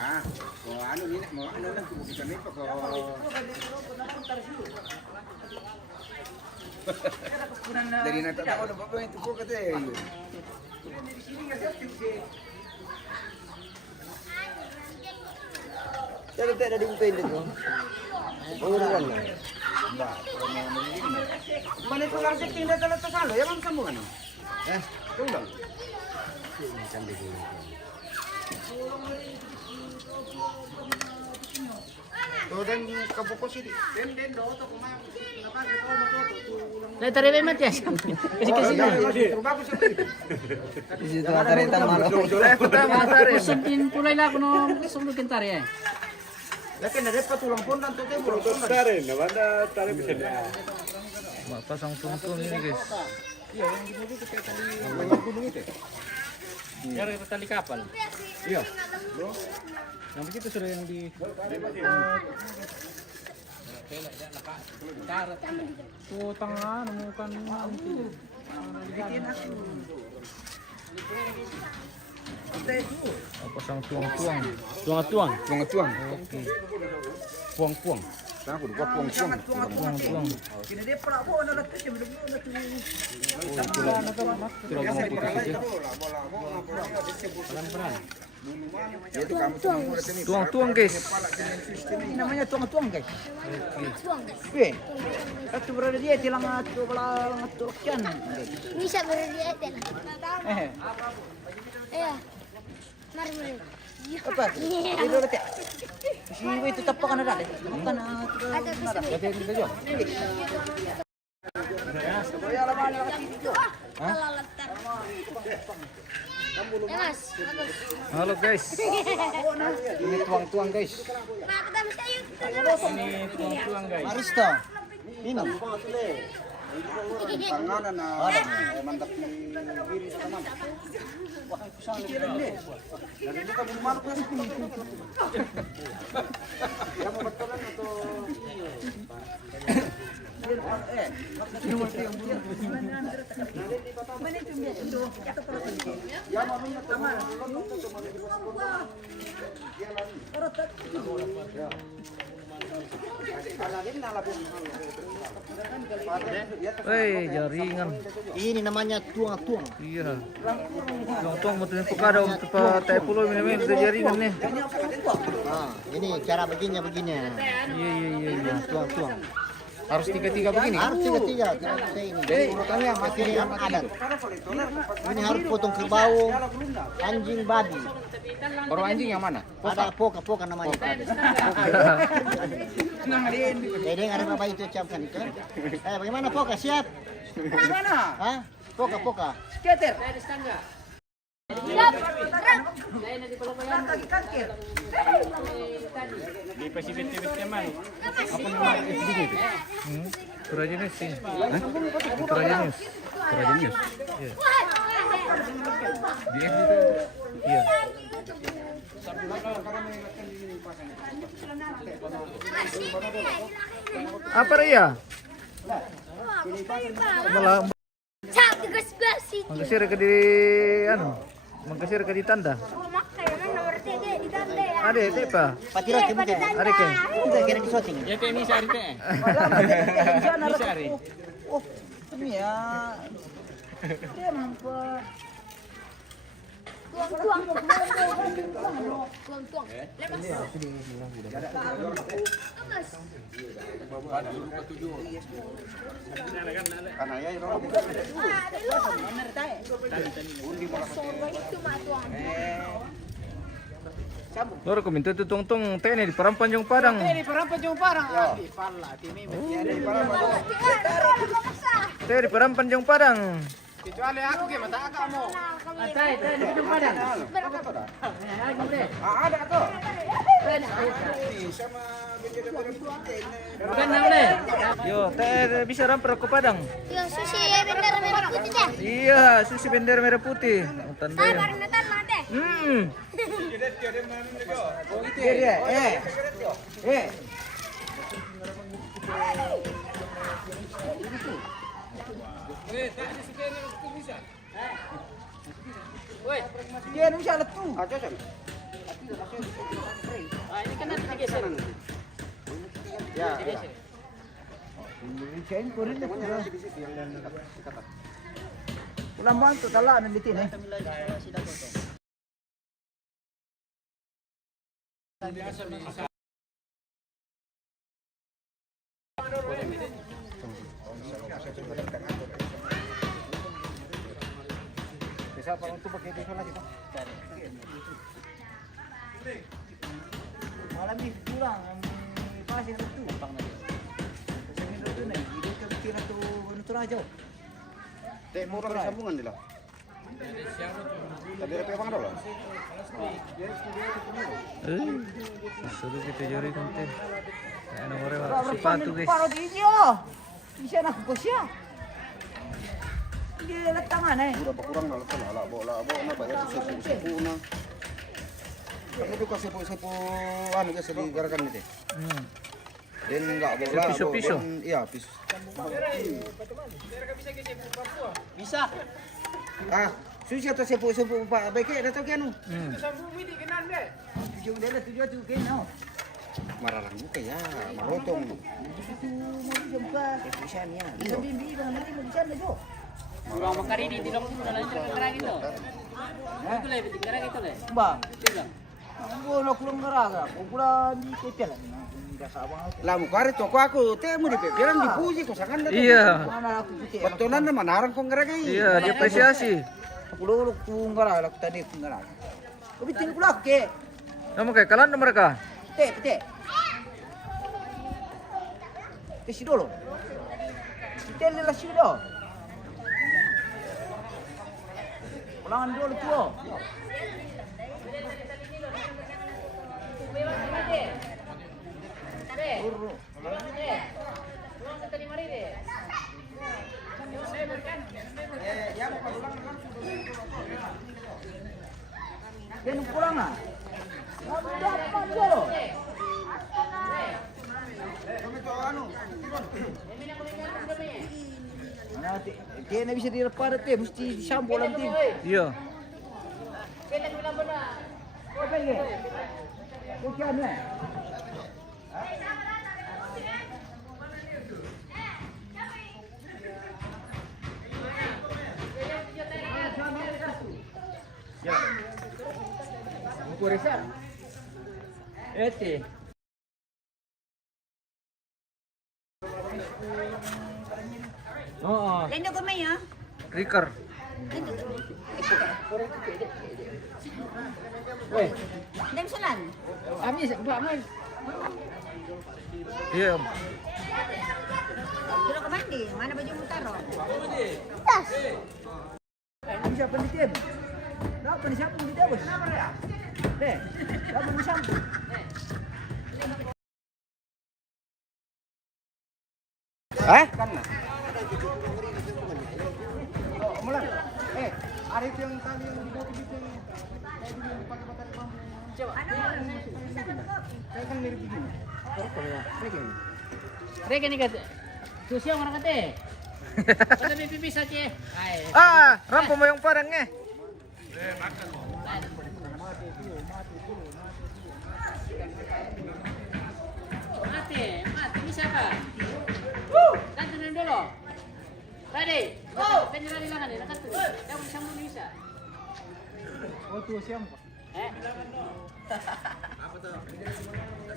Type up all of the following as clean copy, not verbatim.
Ah, mau anu ni mau anu lah bukan ni kok. Dari nanti tak ada apa itu kok kata ya. Jadi tak ada di buka ini tu. Penguruan lah. Enggak, mana itu lang setting dah kalau tersalo ya bang sambungan. Tunggu. Tuh dan kabukos ini. Den do to kumain. Lai tarik bemat ya. Kasi Di situ tarik tamal. Kusumpin pulay la kuno sumlu kintari ya. Lakin ada patulang pun dan tuh belum Tarik, na banda tarik bisa dia. Pasang tungtung ini guys. Iya, yang di mobil itu kayak tali banyak gunung itu. Dari tali kapal. Iya. Bro. Yang begitu sudah yang di Tengah nemukan Pasang tuang-tuang. tuang-tuang. tuang-tuang. Oke. Puang-puang. Nah, aku lupa puang-puang. Tuang-tuang. Itu kamu tuang sini. Tuang-tuang guys. Ini namanya tuang-tuang guys. Oke. Itu berada dia tilang atu belang atu kian. Ini siya berada di Iya. Mari. Apa? Itu betul. Si itu tapakan ada deh. Bukan Ada ada. di sini. Kita jual. Kelalatar. Ya mas, bagus. Halo guys. Ini tuang-tuang guys. Nah, kita mesti ayo. Ini tuang-tuang guys. Arista. Minum. Tangan dan mantap di kiri sama. Dari itu kamu malu kan? Kamu betulan atau Woi, jaringan. Ini namanya tuang-tuang. Iya. Tuang-tuang betul pekada untuk tak pulau ini ada jaringan nih. Nah, ini cara begini. Iya. Tuang-tuang. Harus tiga-tiga begini. Harus tiga-tiga. Tidak bisa ini. Jadi urutannya masih yang adat. Ini harus potong kerbau, anjing, babi. baru anjing yang mana? Ada poka namanya. Jadi ada apa itu ucapkan itu? Bagaimana poka siap? Mana? Hah? Poka. Skater. Di Pasifik man. Kuraja News sih. Kuraja News. News. Iya. Di FB itu. Iya. Apa Ria? Malah Cak, tugas basi. mengkesir ke di mengkesir ke di tanda. Kayaknya nomor 3 di tanda ya. Ada itu apa? Patira kemudian. Ada ke? Kita kira di shooting. Ya teh ini sari teh. Bisa Sari. Oh, ini ya. Dia mampu. Tuang. Lepas. Karena ya itu. Loro ko minto tutong-tong tene di Parang Panjang Padang. Ini perampas jong parang. Di pala, timi. Tene di Parang Panjang Padang. Kecuali aku gimana tak kamu? Tay, di hidung padang. Ada tuh. Sama Bukan namanya. Yo, teh bisa ramper ke Padang. Yo, sushi bendera merah putih deh. Iya, susi bendera merah putih. Tanda Ah, ya. baru Natal mate. Dia. Woi, Dia nu siya alat tu. Ah, cocok. ini kan nanti digeser. Ya. Kain ko rin Temannya ito. masih di situ yang dekat. Ulang mo to tala ng bitin eh. Bisa apa untuk pakai pisau lagi, Pak? Malam ni kurang ang pasir tu. Pasir tu na. Hindi ka kira tu ano tu raja. Dek, murah di sambungan dia lah. Tadi ada pemang dulu. Seru kita jari konten. Kayak nomornya sepatu guys. Paro di dia. Bisa nak ko siya. Dia letangan eh. Udah kurang lah, lah, bawa na bayar sepu na. Kamu tuh kasih sepu anu guys digarakan gitu. Dan enggak bola. Pisau. Iya, pisau. Bisa. Ah, susah tuh sepu Pak baiknya datang ke anu. Tujuh dia lah tujuh tu kain no. Mararang buka ya, marotong. Itu mau jumpa. Efisiennya. Bisa bimbi dengan nanti mau bisa jo. Kurang makari di tilong itu dalam kerang itu. Itu lah betul kerang itu lah. Ba. Tilong. Aku nak kurang geraga. Aku kurang di hotel. Tidak sabang aku. Lah mukari toko aku temu di pikiran dipuji kok sangan dah. Iya. Mana aku hotel. Betonan nama narang kok ngeragi. Iya, diapresiasi. Aku dulu kurang geraga. Aku tadi kurang geraga. Aku bikin pula ke. Kamu kayak kalan mereka. Pete. Tesi dulu. Hotel lah sih dah. Ulangan dulu tu. Dia nak pulang ah? Dapat je. Mana dia nak bisa dilepas tu mesti disambung nanti. Iya. Apa ni? Bukan ni. Ya. Buku resep. Eti. Oh. Lendo ko may ah. Rikar. Weh, Dem salan. kami sebab Iya. Dulu ke mandi, mana baju mu taruh? Kami siapa di tim? Kenapa ni siapa di tim? Kenapa ya? Kenapa ni siapa? Hah? Mulai. Hari itu yang tadi yang dibawa ke situ yang pakai baterai bambu. Saya kan mirip begini. Rek ini kata. Susah orang kata. Kata pipi saja. Hai. Ah, rampo mo yung parangnya. Mati bisa apa? Tantunan dulu. Ready? Penyerah di lengan ni, nak tu. Kamu sambung bisa. Oh tu siapa? Apa tu?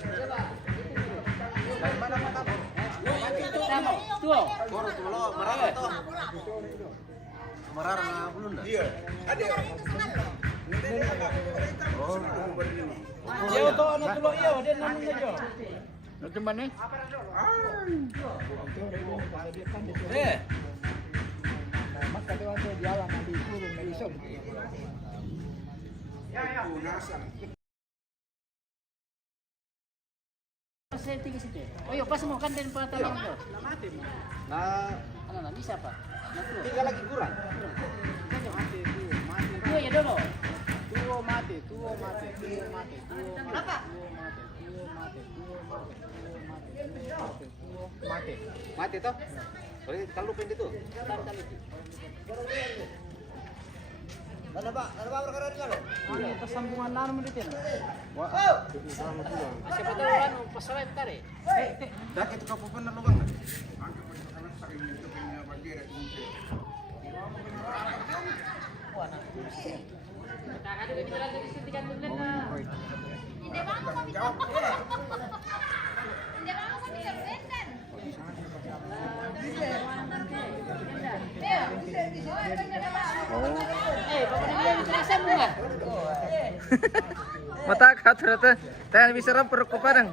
Coba. Sama, tuh. Baru tuh lo mararang tuh. Mararang belum dah. Iya. Ada. Yo to ano tulo iyo, din namun saja. Macam mana? Maka dia tu jalan di turun dari sana. Saya tinggi situ. Oh iya, pas mau kan dan pertama itu. Nah, Ano na, bisa pa. tinggal lagi kurang. Tuo ya dulu. Mati toh? Boleh kalau pendek tuh. Ada Pak perkara dia loh. Persambungan lama di sini. Siapa tahu kan pasalnya tarik. Dak itu kapupan na lubang. Nah, ada di jalan di sini kan tulen na. Hindi ba ako kami serbentan? Terasa bunga. Mata ka ternyata. Tayo bisa ram peruk parang.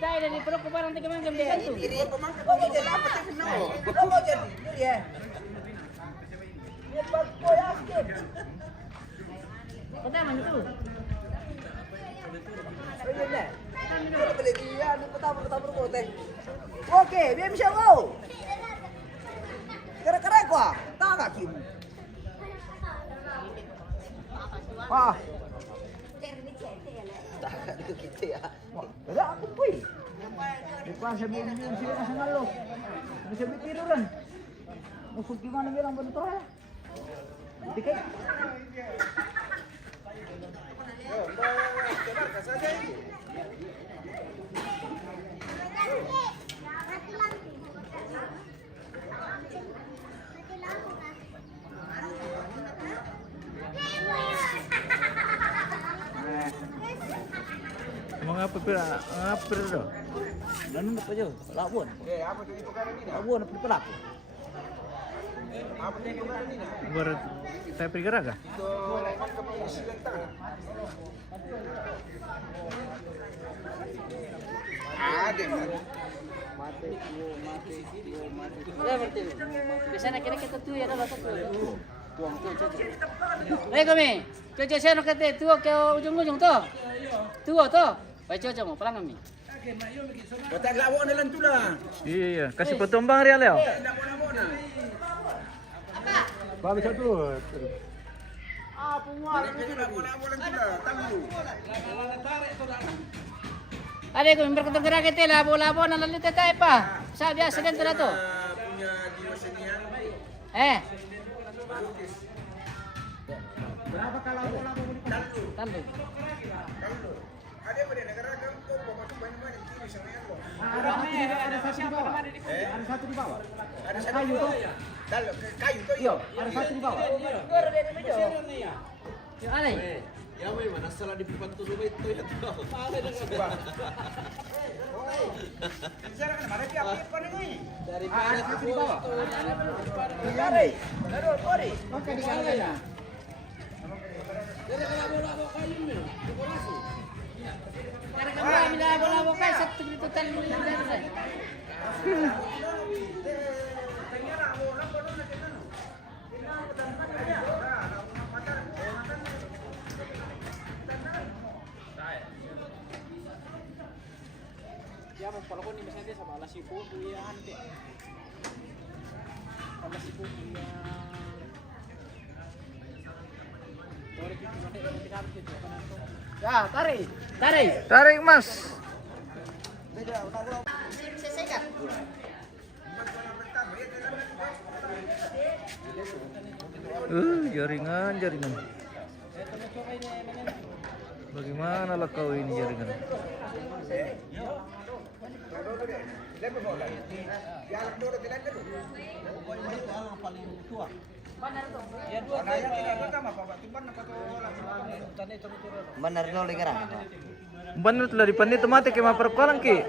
Tayo na ni perok ko parang tiga man gambi kanto. Kata man itu. Oke, biar bisa go. Kira-kira gua, tak gak kim. Ah, tak ada kita ya. Ada aku pui. Depan saya bilang sih sangat lo. Bisa tiduran. Musuh gimana bilang betul ya? Tiket. Ngapir dah. Nanu apa je? Labun. Apa tu itu kan ini? Labun apa pelaku? Apa tu itu kan ini? Ber tayo pergerak kah? Itu lawan ke posisi lentang. Ada mati. Ya berarti. Biasanya kira kita tuh ya dah tuh. Tuang tuh. Eh kami. Cuci saya nak kata tuh ke ujung-ujung tuh. Tuh tuh. Baca aja mau pelang kami. Otak lawak dalam tu lah. Iya, kasih petumbang Ria Leo. Babi satu. Ada ko member ketong gerak kita labo-labo na lalit tayo pa. Sa biasa ganito na to. Punya jiwa senian. Berapa kalau labo di Tandu. Ada pada negara kan kok masuk banyak-banyak kiri sama yang lo. Ada satu di bawah. Ada satu di bawah. Ada satu kayu tu. Kayu tu yo. Ada satu di bawah. Yung alay. Ya memang asal di pembantu rumah itu ya tahu. Sekarang kan ada tiap apa ni? Ada satu di bawah. Dari. Kori. Oke di sana. Karena kami labo-labo kayo sa dito talo nila. Ya kalau ko ni masente sa balas ipo kuya ante. Balas ipo kuya. Ya, tarik. Tarik. Tarik Mas. Jaringan. Bagaimana lah kau ini jaringan? Benar lo lagi Benar telah dipandai temate ke maperkolang ke.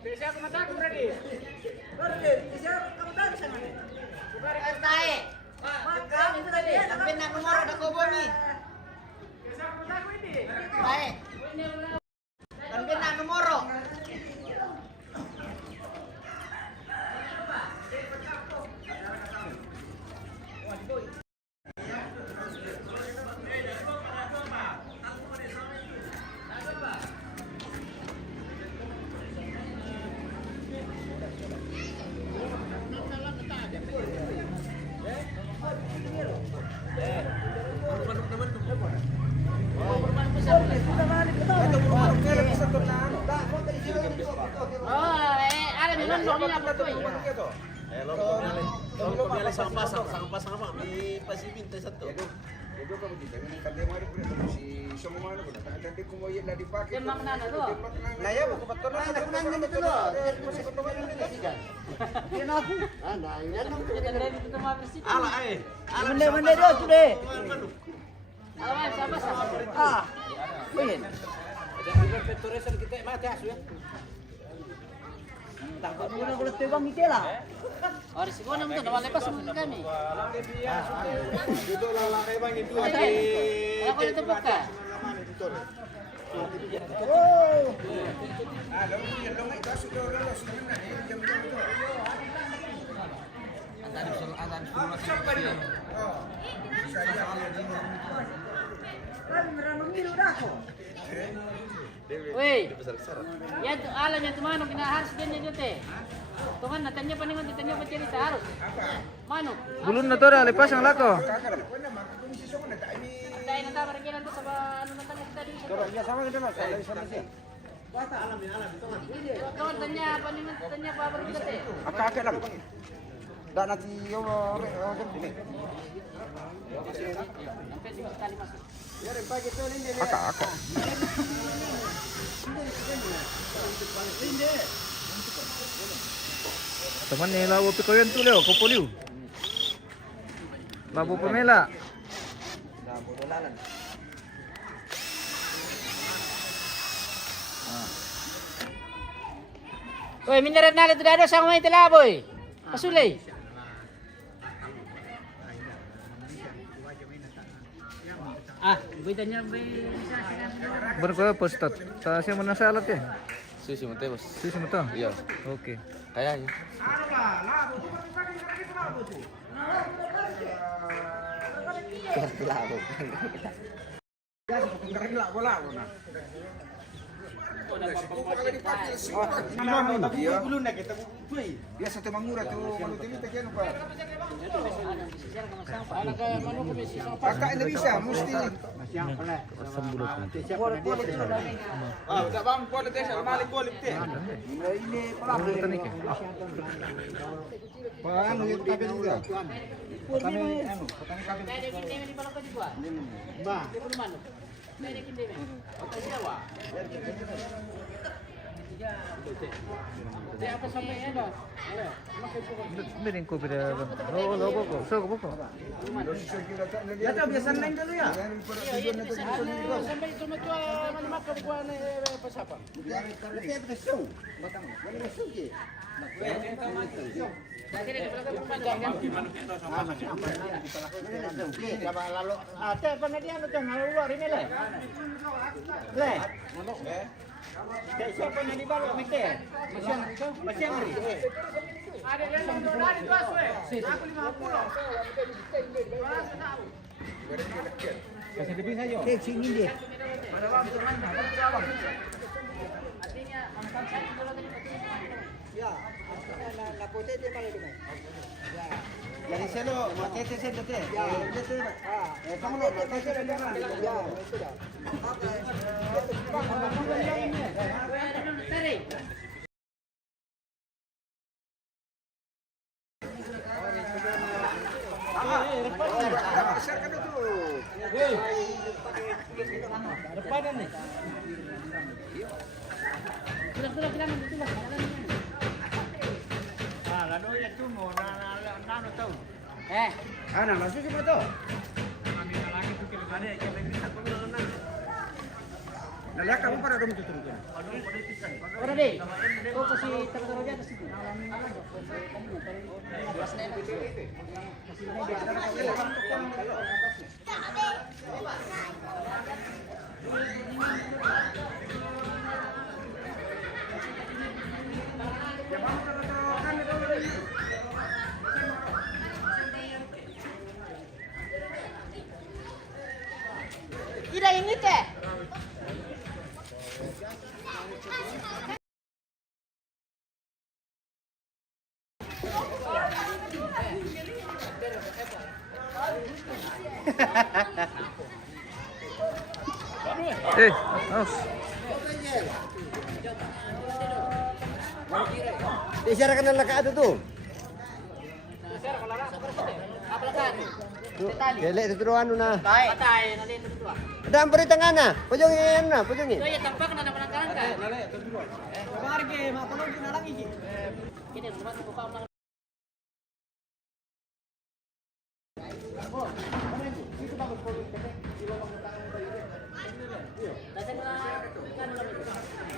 Bisa aku mataku ready. Tae. Maka itu tadi sampai nak nomor ada kobomi. Tae. Sampai nak nomor. Salamat po. Lolo pemilik sampah sama di Pasibinte satu. Itu kamu di sini kan dia mari punya si semua mana pun tak ada kumo yang dah dipakai. Yan mana na to? Nah ya mau kebetulan ada kunanya itu loh. Masih kebetulan ini kan. Yan ako. Nah, yan ang pinagandaan dito mga presidente. Ala eh. Mende do tu deh. Alam sama sama. Ah. Wih. kita mati asu ya. Takut muna ko lang bang Mikela. Or siguro naman to, nawalepas mo kami. Dito lang bang itu Kaya ko ito ka. Oh. Alam mo yan lang ito sudah lo sudah na jam itu. Weh. Yan alam niya tumanong kinaharas ganyan dito eh. Tungan natanya pa naman ditanya pa cerita harus. Mano? Bulun na to dah lepas ang lako. Dahil na tabar kailan to sa ano na tanya kita dito. Ya sama kita mas, kalau sama sih. Kawan tanya pa naman tanya pa baru kita eh. Akak lang. Dah nanti yo ini. Sampai sekali masuk. Akak. Teman ni lawo pi koyon tu leo, kopo liu. Labu pemela. Woi, mineret na dito dado sa mga itila boy. Pasulay. Ah, buitan niya ba? Ber ko postat. Ta siya man nasalat eh. Sisi Mute bos. Sisi mo to. Iya. Oke. Kayaknya. Biasa tu mangura tu malu tini tak kian apa. Kakak ini bisa mesti. Ah, udah bang kualitas malik kualitas. Ini Pulutan ni ke. Paano yung tabi juga? Kami anu, petani kami. Pwede kindi di balok ko di buat. Ba. Di puno mano. Pwede kindi men. Otak siya. Di apa sampai ano? Miring ko pida. Oh, lobo ko. So ko ko. Ya tahu biasa lain dulu ya. Sampai cuma tua mana makan gua na pasapa. Lalu ada penadian itu ngaluar ini le. Le. Siapa yang di bawah mikte? Masih ngeri. Ada yang lari tuas we. Aku 50. Kasih lebih saja. Sini dia. Artinya angkat satu dulu tadi. Ya, la potete male dulu. Ya. Jadi selo, matete sendete. Ya, betul. Kamu lo matete sendete. Ya, sudah. Tari. Depan nih. Sudah itu lah. Ah, lalu itu mau nano tahu. Ana, masuk ke tu. Nalak kamu pada dong tutur kan. Ora deh. Kau kasih taruh aja atas situ. Tidak ini teh. Aus. Isyaratkan na lakaado to. Kele itu ano na. Patay, nalito dito. Daan pa rin nga na. Pujungin yan na, pujungin. Ito yung tampak na naman ang karangka. Marge, matulog na lang iki. Kini, naman ko pa ang Dasar na,